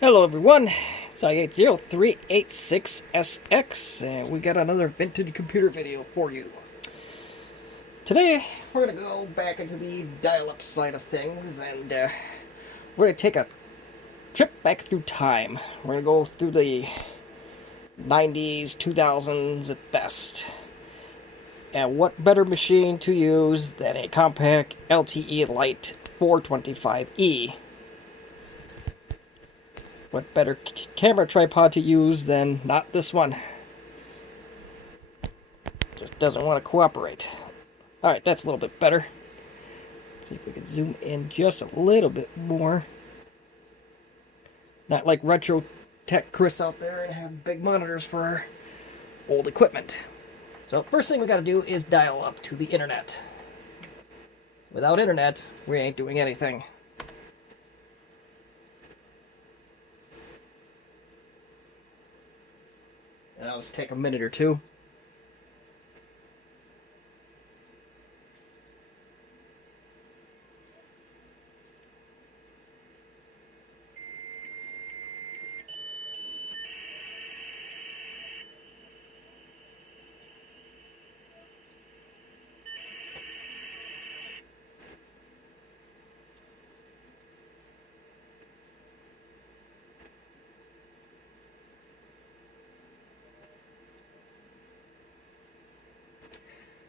Hello everyone, it's i80386SX, and we got another vintage computer video for you. Today, we're going to go back into the dial-up side of things, and we're going to take a trip back through time. We're going to go through the 90s, 2000s at best. And what better machine to use than a Compaq LTE Lite 425E? What better camera tripod to use than not this one? Just doesn't want to cooperate. Alright, that's a little bit better. Let's see if we can zoom in just a little bit more. Not like retro tech Chris out there and have big monitors for our old equipment. So first thing we gotta do is dial up to the internet. Without internet, we ain't doing anything. That'll just take a minute or two.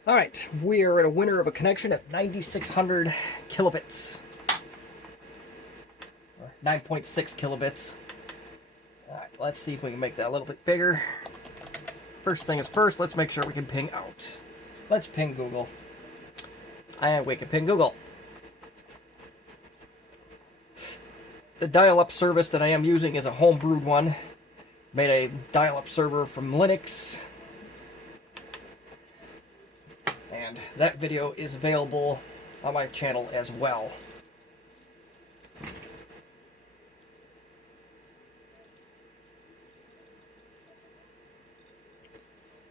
Alright, we are at a winner of a connection at 9600 kilobits. Or 9.6 kilobits. Alright, let's see if we can make that a little bit bigger. First thing is first, let's make sure we can ping out. Let's ping Google. And we can ping Google. The dial-up service that I am using is a homebrewed one. Made a dial-up server from Linux. And that video is available on my channel as well.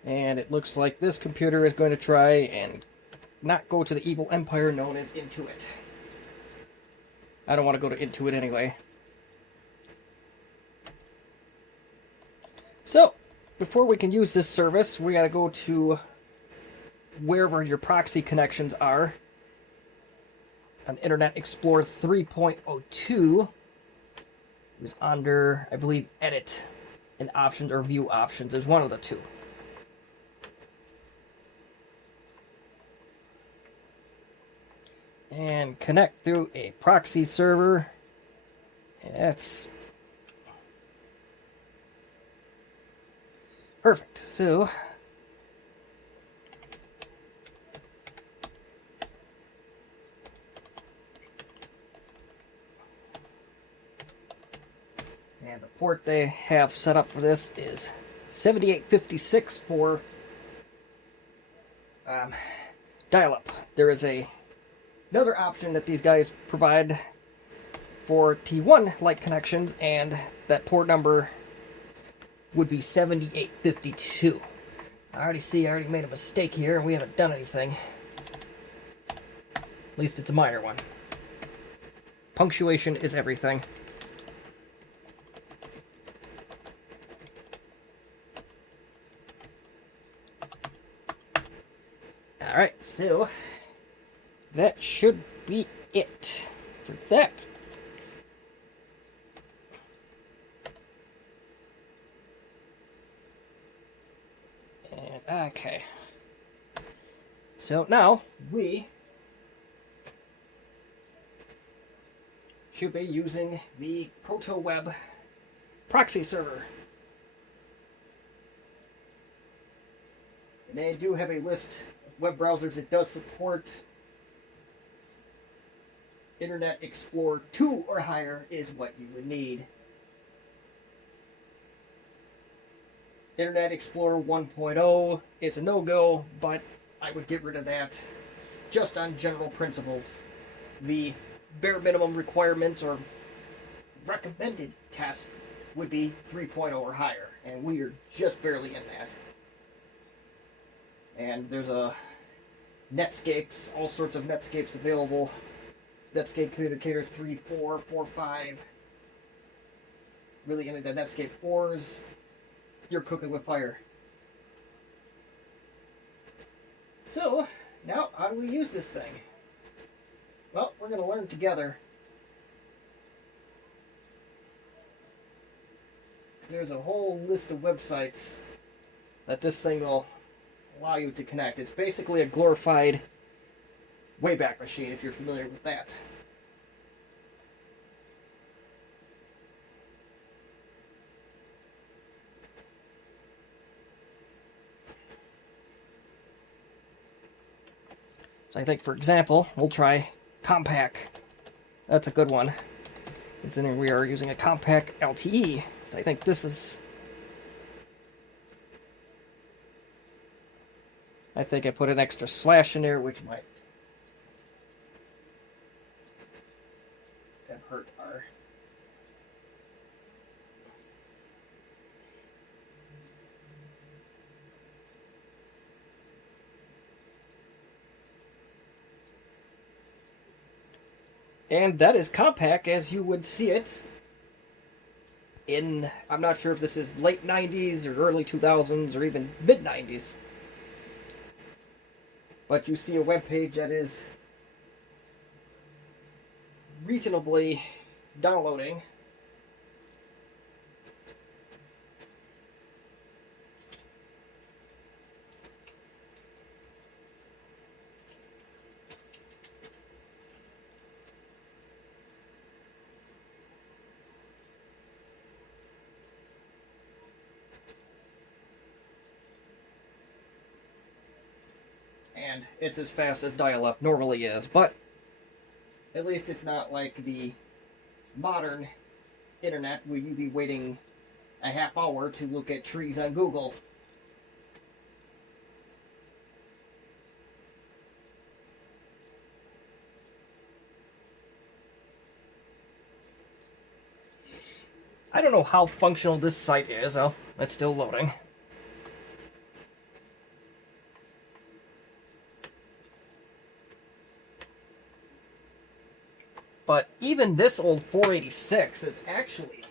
And it looks like this computer is going to try and not go to the evil empire known as Intuit. I don't want to go to Intuit anyway. So, before we can use this service, we gotta go to wherever your proxy connections are. On Internet Explorer 3.02 is under, I believe, Edit and Options or View Options is one of the two. And connect through a proxy server. That's perfect. So and the port they have set up for this is 7856 for dial-up. There is another option that these guys provide for T1-like connections, and that port number would be 7852. I already made a mistake here, and we haven't done anything. At least it's a minor one. Punctuation is everything. Alright, so that should be it for that. And okay. So now we should be using the Protoweb proxy server. And they do have a list of web browsers that does support. Internet Explorer 2 or higher is what you would need. Internet Explorer 1.0 is a no-go, but I would get rid of that just on general principles. The bare minimum requirements or recommended test would be 3.0 or higher, and we are just barely in that. And there's a Netscapes, all sorts of Netscapes available. Netscape Communicator 3.4, 4.5. really into the Netscape 4s, you're cooking with fire. So, now how do we use this thing? Well, we're going to learn together. There's a whole list of websites that this thing will allow you to connect. It's basically a glorified Wayback Machine, if you're familiar with that. So I think, for example, we'll try Compaq. That's a good one. Considering we are using a Compaq LTE. So I think this is... I think I put an extra slash in there, which might have hurt our... And that is Compaq as you would see it in, I'm not sure if this is late 90s or early 2000s or even mid 90s. But you see a web page that is reasonably downloading. And it's as fast as dial-up normally is, but at least it's not like the modern internet where you'd be waiting a half hour to look at trees on Google. I don't know how functional this site is. Oh, it's still loading. But even this old 486 is actually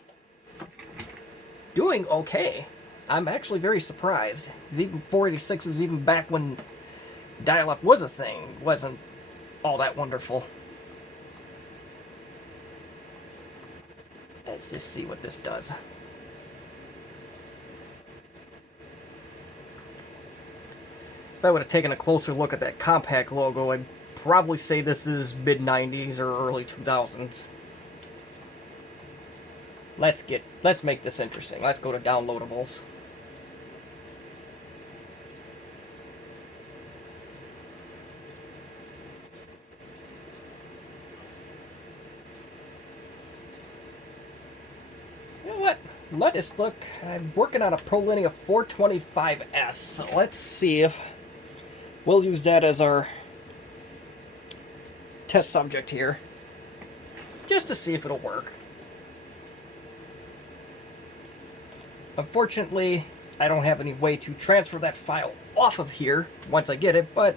doing okay. I'm actually very surprised. Even 486 is even back when dial-up was a thing. Wasn't all that wonderful. Let's just see what this does. If I would have taken a closer look at that Compaq logo, I'd probably say this is mid-90s or early 2000s. Let's make this interesting. Let's go to downloadables. You know what? Let us look. I'm working on a ProLinear 425S, so let's see if we'll use that as our test subject here, just to see if it'll work. Unfortunately, I don't have any way to transfer that file off of here once I get it, but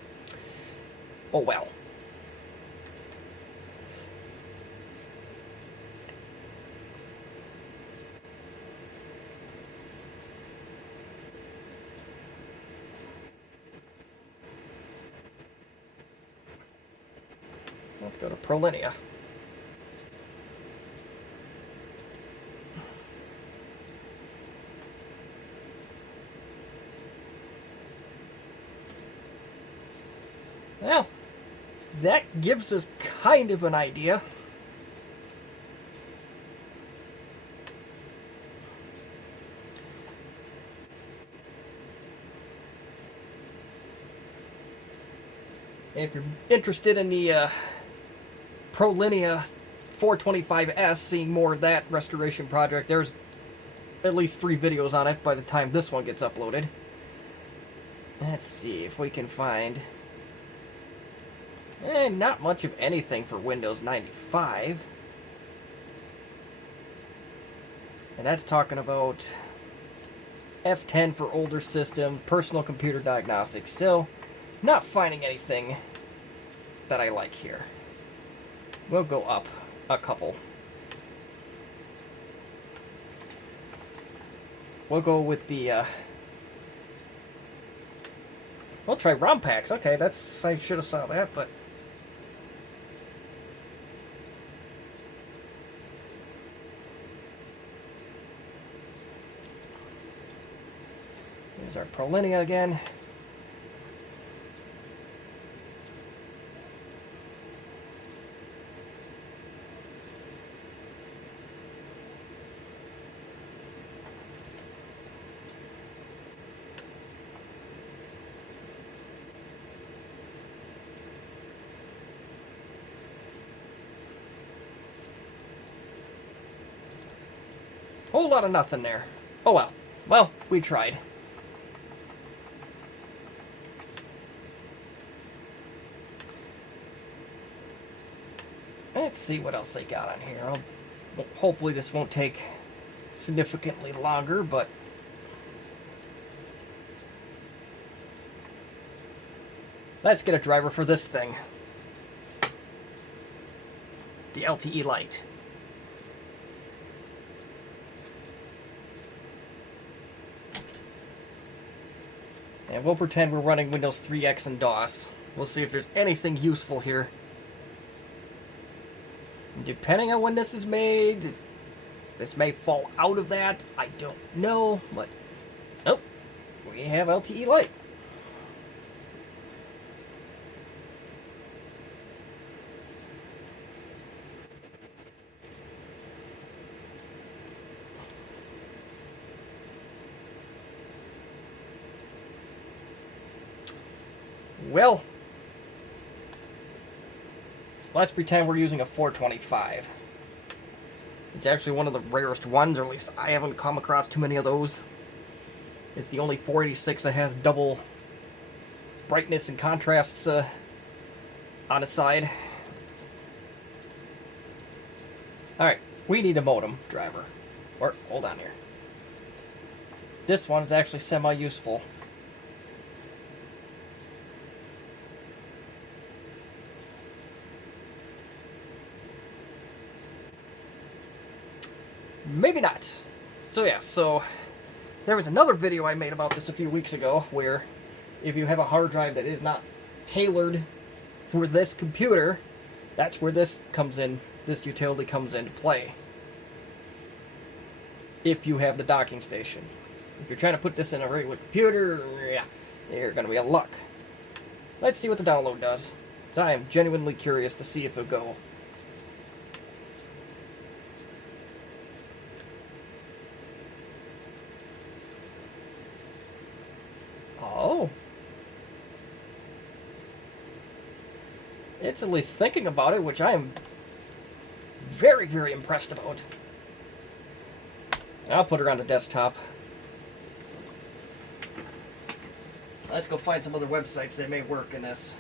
oh well. Let's go to ProLinear. Well, that gives us kind of an idea. If you're interested in the ProLinear 425S, seeing more of that restoration project, there's at least 3 videos on it by the time this one gets uploaded. Let's see if we can find... not much of anything for Windows 95. And that's talking about F10 for older systems, personal computer diagnostics. Still not finding anything that I like here. We'll go up a couple. we'll go with the, we'll try ROM packs. Okay, that's, I should have saw that, but... Here's our Prolinia again. Whole lot of nothing there. Oh well. Well, we tried. Let's see what else they got on here. Hopefully this won't take significantly longer, but... Let's get a driver for this thing. The LTE Lite. And we'll pretend we're running Windows 3X and DOS. We'll see if there's anything useful here. Depending on when this is made, this may fall out of that. I don't know, but... Oh, we have LTE Lite. Well, let's pretend we're using a 425. It's actually one of the rarest ones, or at least I haven't come across too many of those. It's the only 486 that has double brightness and contrasts on the side. Alright, we need a modem driver. Or, hold on here. This one is actually semi-useful. Maybe not. So yeah, so there was another video I made about this a few weeks ago where if you have a hard drive that is not tailored for this computer, that's where this comes in, this utility comes into play. If you have the docking station. If you're trying to put this in a regular computer, yeah, you're going to be a luck. Let's see what the download does. So I am genuinely curious to see if it'll go. Oh. It's at least thinking about it, which I am very, very impressed about. I'll put her on the desktop. Let's go find some other websites that may work in this.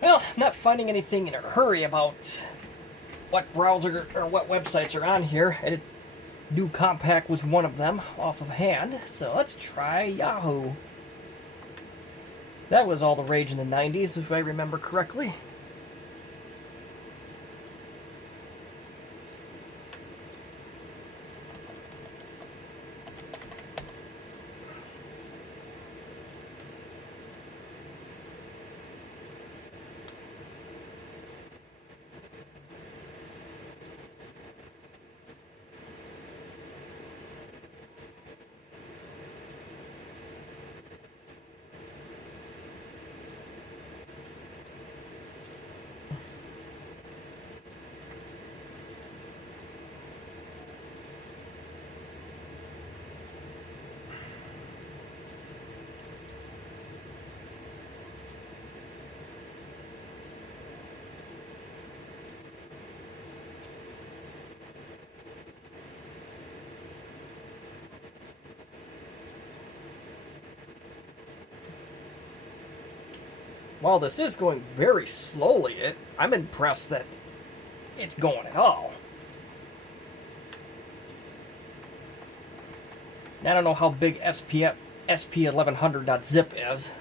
Well, I'm not finding anything in a hurry about what browser or what websites are on here. I knew Compaq was one of them off of hand, so let's try Yahoo. That was all the rage in the 90s, if I remember correctly. while this is going very slowly, I'm impressed that it's going at all. And I don't know how big SP1100.zip is.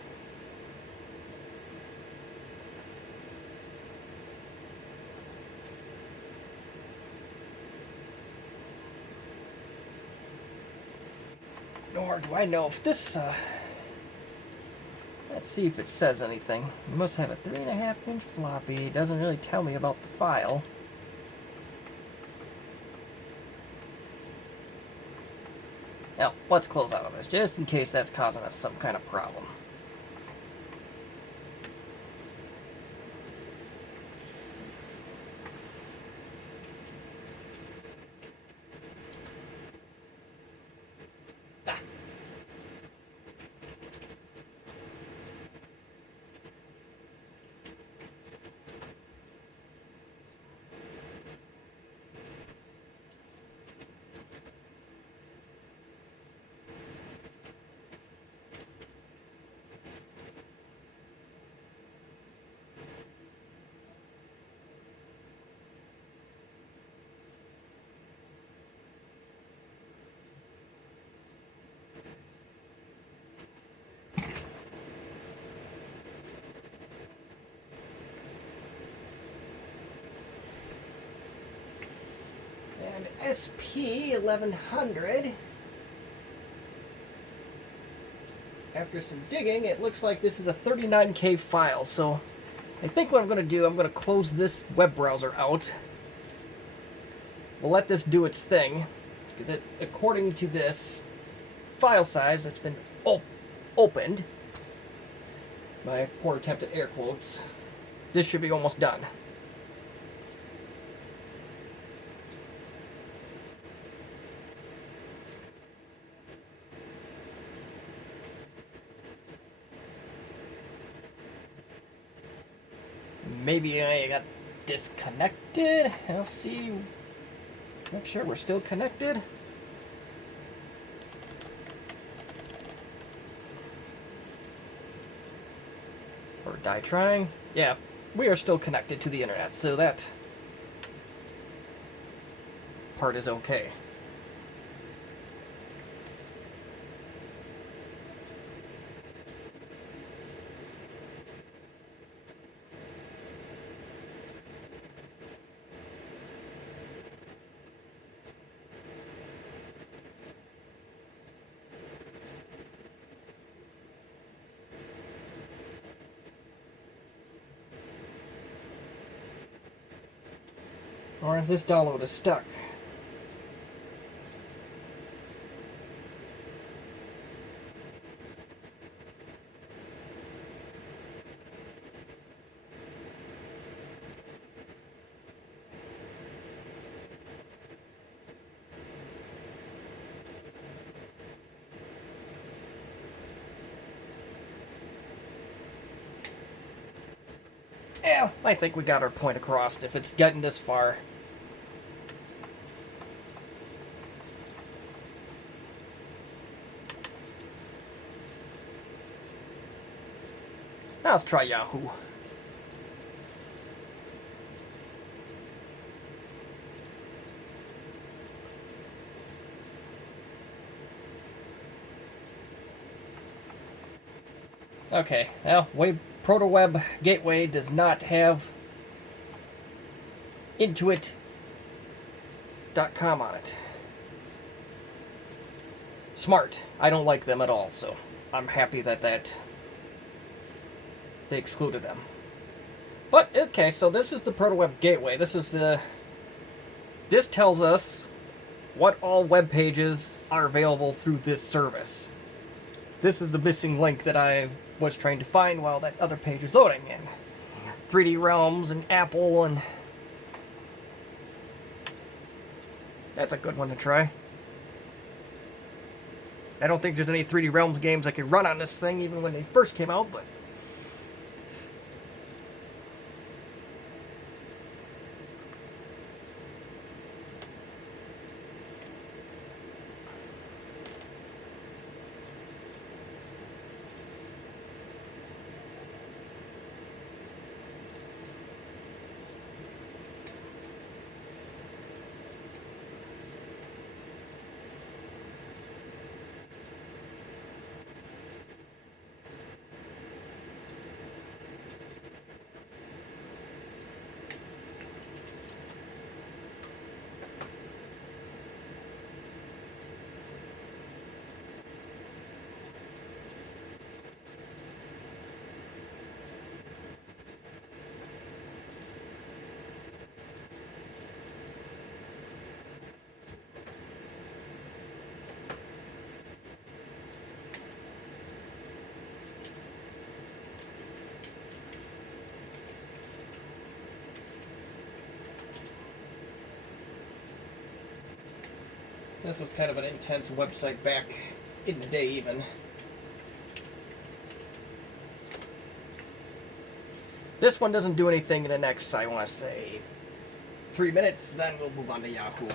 Nor do I know if this, let's see if it says anything. You must have a 3.5-inch floppy. It doesn't really tell me about the file. Now, let's close out of this, just in case that's causing us some kind of problem. And SP1100, after some digging, it looks like this is a 39K file. So I think what I'm going to do, I'm going to close this web browser out. We'll let this do its thing, because it, according to this file size that's been opened, my poor attempt at air quotes, this should be almost done. Maybe I got disconnected. I'll see. Make sure we're still connected. Or die trying. Yeah, we are still connected to the internet, so that part is okay. Or if this download is stuck. Yeah, I think we got our point across if it's getting this far. Now let's try Yahoo. Okay, well, Protoweb Gateway does not have Intuit.com on it. Smart. I don't like them at all, so I'm happy that they excluded them. But, okay, so this is the Protoweb Gateway. This tells us what all web pages are available through this service. This is the missing link that I was trying to find while that other page was loading in. 3D Realms and Apple, and that's a good one to try. I don't think there's any 3D Realms games I could run on this thing even when they first came out, but This was kind of an intense website back in the day even. This one doesn't do anything in the next, I want to say, 3 minutes, then we'll move on to Yahoo.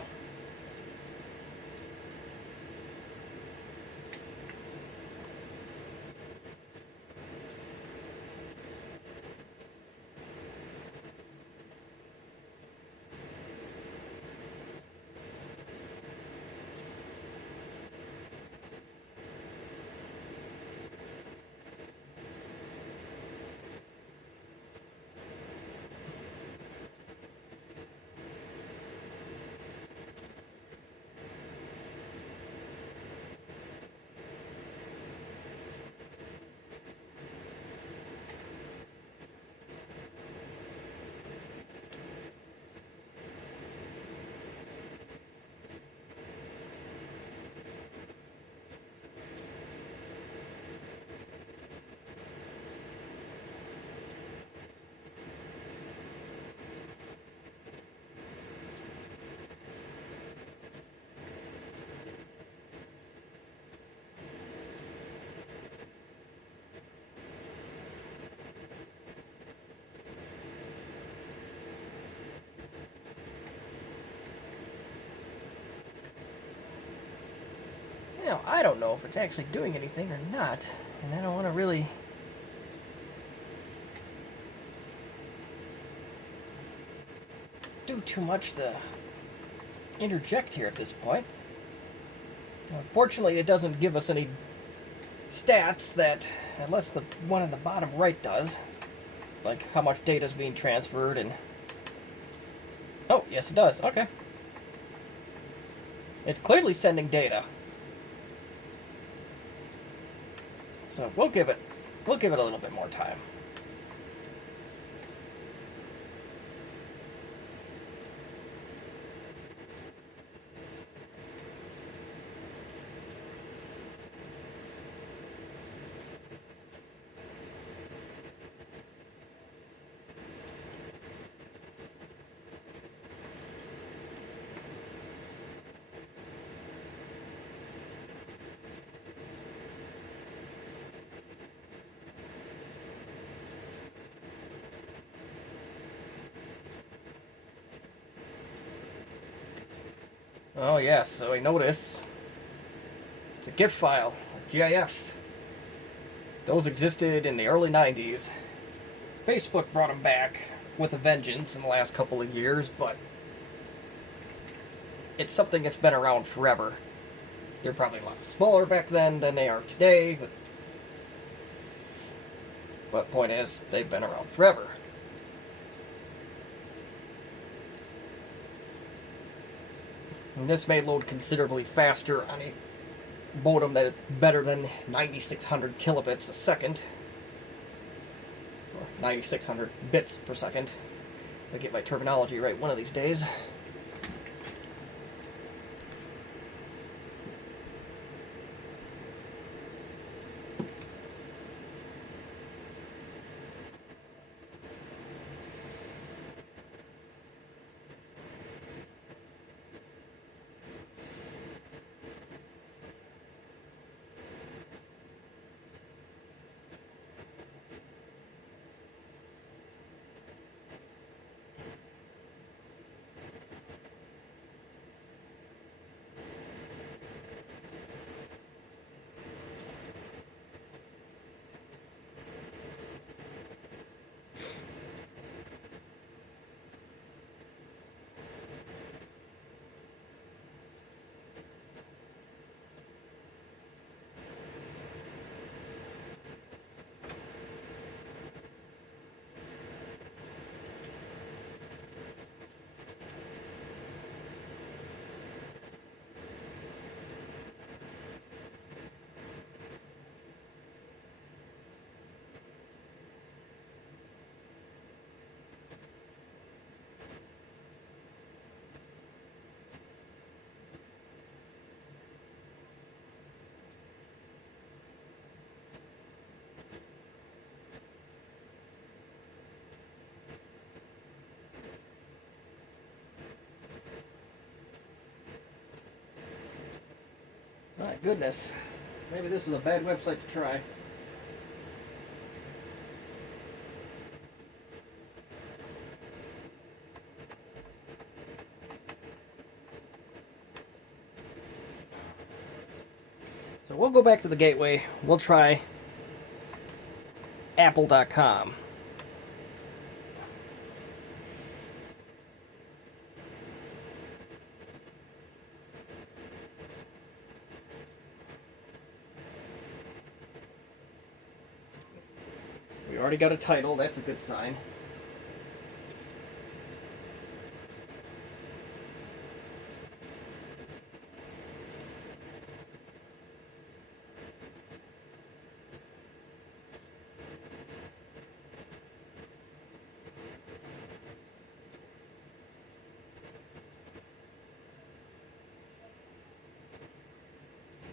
Now, I don't know if it's actually doing anything or not, and I don't want to really do too much to interject here at this point. Unfortunately, it doesn't give us any stats that, unless the one in the bottom right does, like how much data is being transferred and... Oh, yes it does, okay. It's clearly sending data. So we'll give it a little bit more time. Oh yes, so we notice it's a GIF file, a GIF. Those existed in the early 90s. Facebook brought them back with a vengeance in the last couple of years, but it's something that's been around forever. They're probably a lot smaller back then than they are today, but point is, they've been around forever. And this may load considerably faster on a modem that is better than 9600 kilobits a second. Or 9600 bits per second. If I get my terminology right one of these days. goodness. Maybe this was a bad website to try. So we'll go back to the gateway. We'll try apple.com. We already got a title, that's a good sign.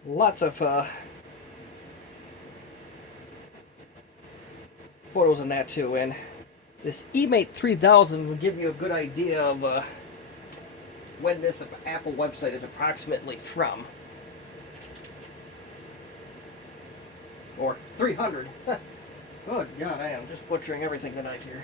Lots of photos in that too, and this eMate 3000 will give you a good idea of when this Apple website is approximately from. Or 300. Good God, I am just butchering everything tonight here.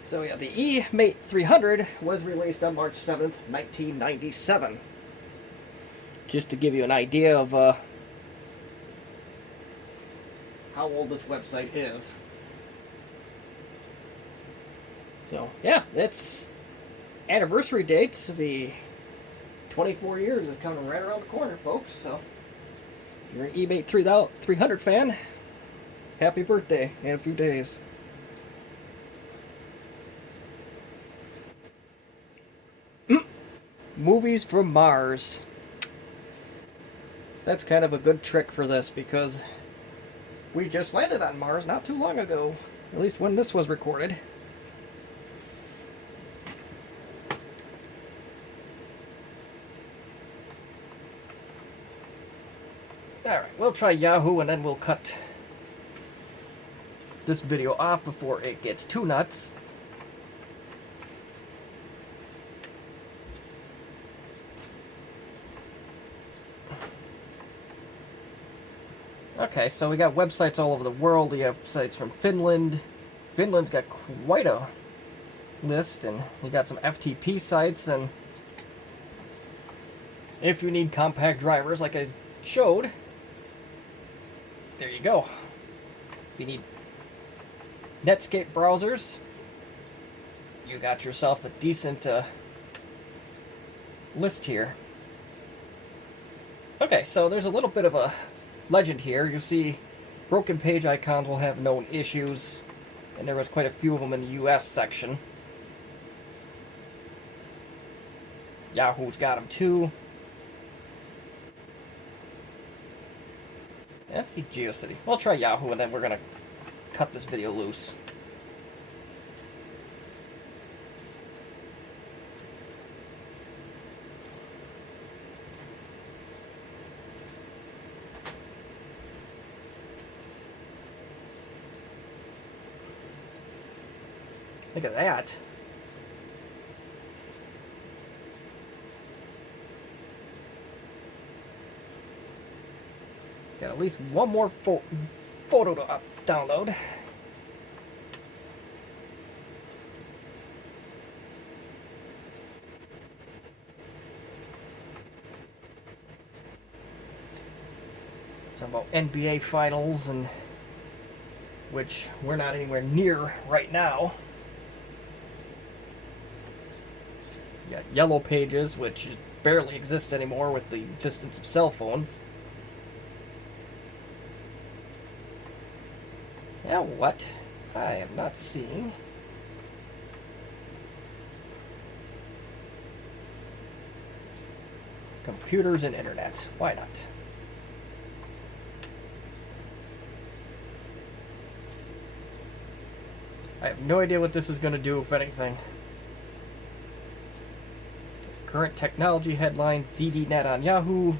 So yeah, the eMate 300 was released on March 7th, 1997. Just to give you an idea of how old this website is. So yeah, its anniversary date to be 24 years is coming right around the corner, folks. So if you're an eMate 300 fan, happy birthday in a few days. Movies from Mars. That's kind of a good trick for this because we just landed on Mars not too long ago. At least when this was recorded. Alright, we'll try Yahoo and then we'll cut this video off before it gets too nuts. Okay, so we got websites all over the world. We have sites from Finland. Finland's got quite a list, and you got some FTP sites, and if you need compact drivers like I showed, there you go. If you need Netscape browsers, you got yourself a decent list here. Okay, so there's a little bit of a legend here. You see broken page icons will have known issues, and there was quite a few of them in the US section. Yahoo's got them too. Let's see GeoCity. We'll try Yahoo and then we're gonna cut this video loose. Look at that. Got at least one more photo to download. Talking about NBA finals, and which we're not anywhere near right now. You got Yellow Pages, which barely exists anymore with the existence of cell phones. Now what? I am not seeing. Computers and internet. Why not? I have no idea what this is going to do, if anything. Current technology headlines, ZDNet on Yahoo.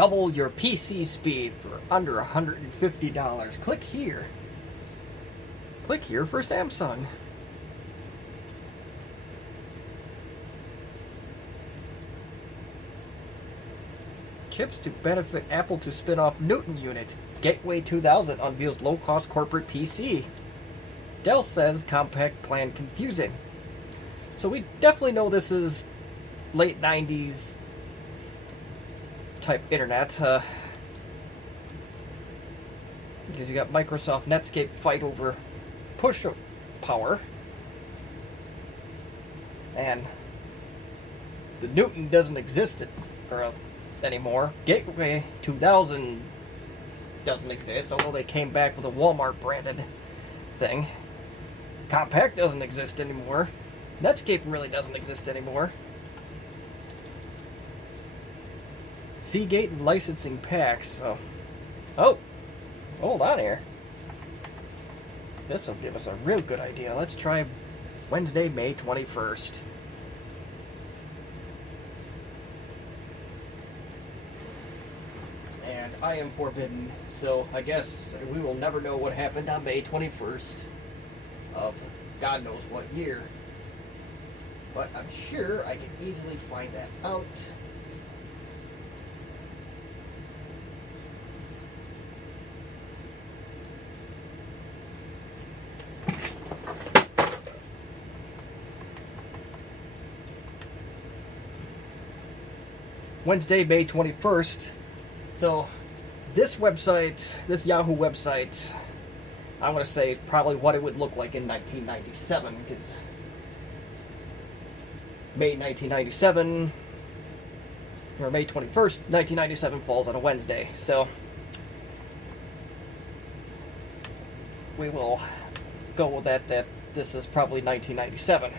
Double your PC speed for under $150. Click here. Click here for Samsung. Chips to benefit Apple to spin off Newton unit. Gateway 2000 unveils low-cost corporate PC. Dell says Compaq plan confusing. So we definitely know this is late 90s type internet. Because you got Microsoft Netscape fight over push power. And the Newton doesn't exist anymore. Gateway 2000 doesn't exist, although they came back with a Walmart branded thing. Compaq doesn't exist anymore. Netscape really doesn't exist anymore. Seagate and licensing packs. So, oh, hold on here. This will give us a real good idea. Let's try Wednesday, May 21st. And I am forbidden, so I guess we will never know what happened on May 21st of God knows what year. But I'm sure I can easily find that out. Wednesday, May 21st. So, this website, this Yahoo website, I'm going to say probably what it would look like in 1997, because May 1997, or May 21st, 1997 falls on a Wednesday. So, we will go with that this is probably 1997.